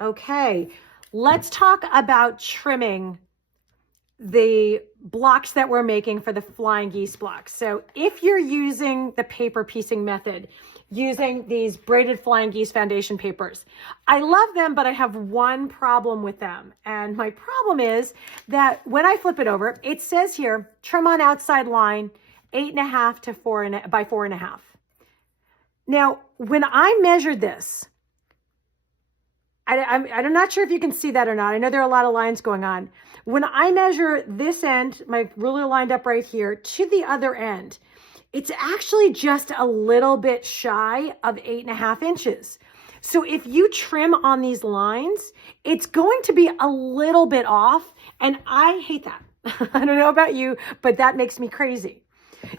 Okay, let's talk about trimming the blocks that we're making for the flying geese blocks. So if you're using the paper piecing method, using these braided flying geese foundation papers, I love them, but I have one problem with them. And my problem is that when I flip it over, it says here, trim on outside line, 8.5 to 4 by 4.5. Now, when I measured this, I'm not sure if you can see that or not. I know there are a lot of lines going on. When I measure this end, my ruler lined up right here, to the other end, it's actually just a little bit shy of 8.5 inches. So if you trim on these lines, it's going to be a little bit off, and I hate that. I don't know about you, but that makes me crazy.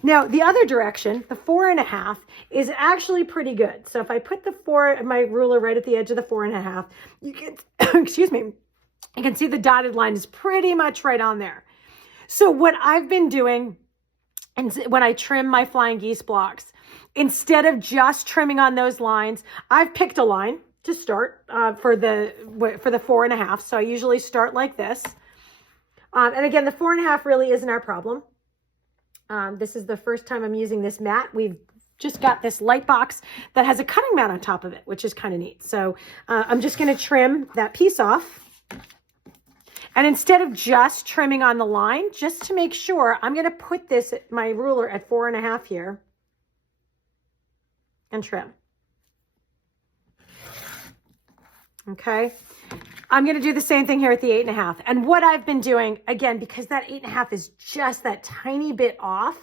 Now, the other direction, the 4.5, is actually pretty good. So if I put my ruler right at the edge of the 4.5, you can, excuse me, you can see the dotted line is pretty much right on there. So what I've been doing, and when I trim my flying geese blocks, instead of just trimming on those lines, I've picked a line to start for the 4.5. So I usually start like this. And again, the 4.5 really isn't our problem. This is the first time I'm using this mat. We've just got this light box that has a cutting mat on top of it, which is kind of neat. So I'm just going to trim that piece off. And instead of just trimming on the line, just to make sure, I'm going to put my ruler at 4.5 here and trim. Okay. I'm going to do the same thing here at the 8.5. And what I've been doing, again, because that 8.5 is just that tiny bit off,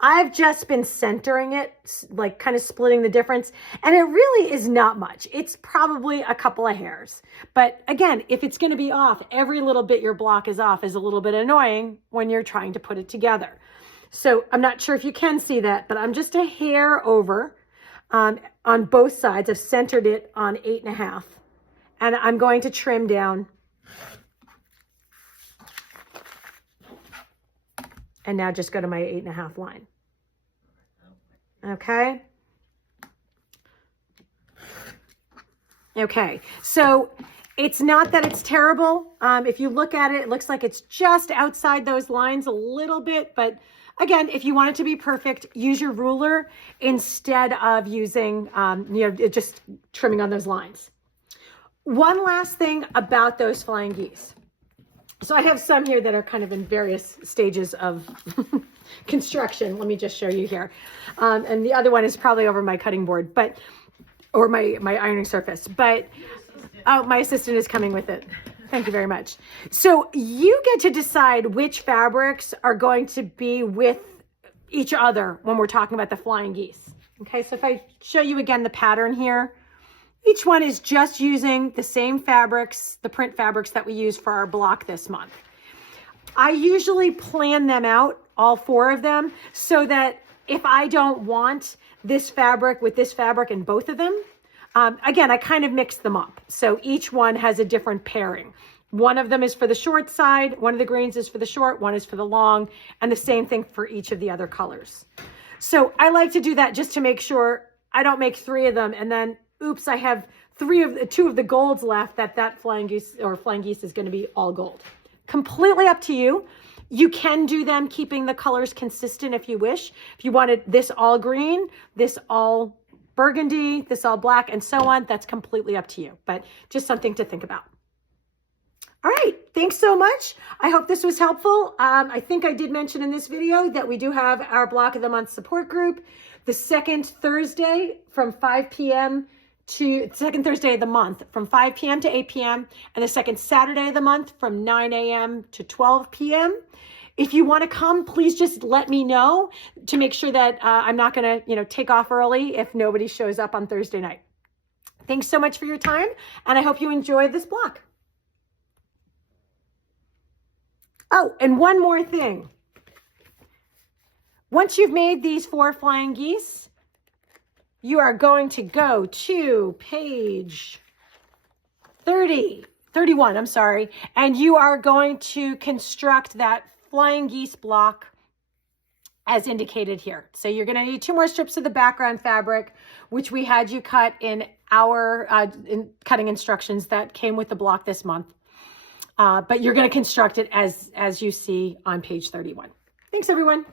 I've just been centering it, like kind of splitting the difference. And it really is not much. It's probably a couple of hairs. But again, if it's going to be off, every little bit your block is off is a little bit annoying when you're trying to put it together. So I'm not sure if you can see that, but I'm just a hair over on both sides. I've centered it on 8.5. And I'm going to trim down. And now just go to my 8.5 line. Okay. Okay. So it's not that it's terrible. If you look at it, it looks like it's just outside those lines a little bit. But again, if you want it to be perfect, use your ruler instead of using, just trimming on those lines. One last thing about those flying geese. So I have some here that are kind of in various stages of construction. Let me just show you here. And the other one is probably over my cutting board, or my ironing surface. But oh, my assistant is coming with it. Thank you very much. So you get to decide which fabrics are going to be with each other when we're talking about the flying geese. Okay, so if I show you again the pattern here, each one is just using the same fabrics, the print fabrics that we use for our block this month. I usually plan them out, all 4 of them, so that if I don't want this fabric with this fabric in both of them, again, I kind of mix them up. So each one has a different pairing. One of them is for the short side, one of the greens is for the short, one is for the long, and the same thing for each of the other colors. So I like to do that just to make sure I don't make 3 of them and then oops, I have 2 of the golds left that flying geese is going to be all gold. Completely up to you. You can do them keeping the colors consistent if you wish. If you wanted this all green, this all burgundy, this all black, and so on, that's completely up to you, but just something to think about. All right, thanks so much. I hope this was helpful. I think I did mention in this video that we do have our Block of the Month support group the second Thursday from 5 p.m. to second Thursday of the month from 5 p.m. to 8 p.m. and the second Saturday of the month from 9 a.m. to 12 p.m. If you want to come, please just let me know to make sure that I'm not going to, take off early if nobody shows up on Thursday night. Thanks so much for your time, and I hope you enjoyed this block. Oh, and one more thing. Once you've made these 4 flying geese, you are going to go to page 31, I'm sorry, and you are going to construct that flying geese block as indicated here. So you're going to need 2 more strips of the background fabric, which we had you cut in our cutting instructions that came with the block this month. But you're going to construct it as you see on page 31. Thanks, everyone.